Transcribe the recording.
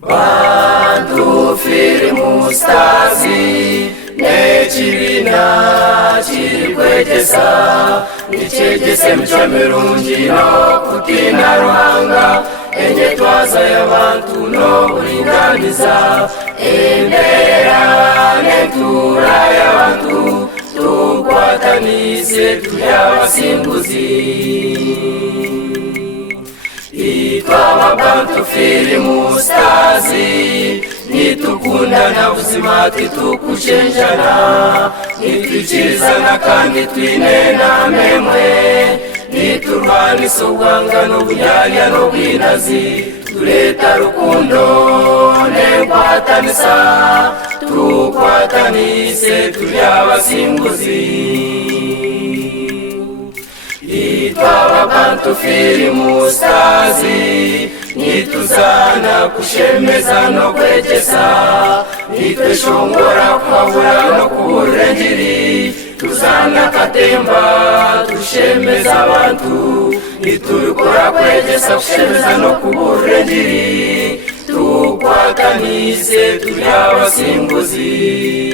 bantu firi mustazi nechibina chiri kwegesa nichegese mico mirungi no kutina ruhanga enye twaza y'abantu no buringaniza embera n'entura y'abantu tukwatanise turi abasimbuzi itwaba bantu firi mustazi nitukundana buzima titukushenjana nitwikirizana kandi twinena memwe niturwanisa ubwanga n'ubunyarya n'ubwinazi tureta rukundo n'enkwatanisa tukwatanise turi abasimbuzi itwaba bantu firi mustazi nituzana kushemeza no kwegesa nitweshongora kwabura no kuburengeri tuzana katemba tushemeza abantu nitubikora kwegesa kushemeza no kuburengeri tukwatanise turi abasimbuzi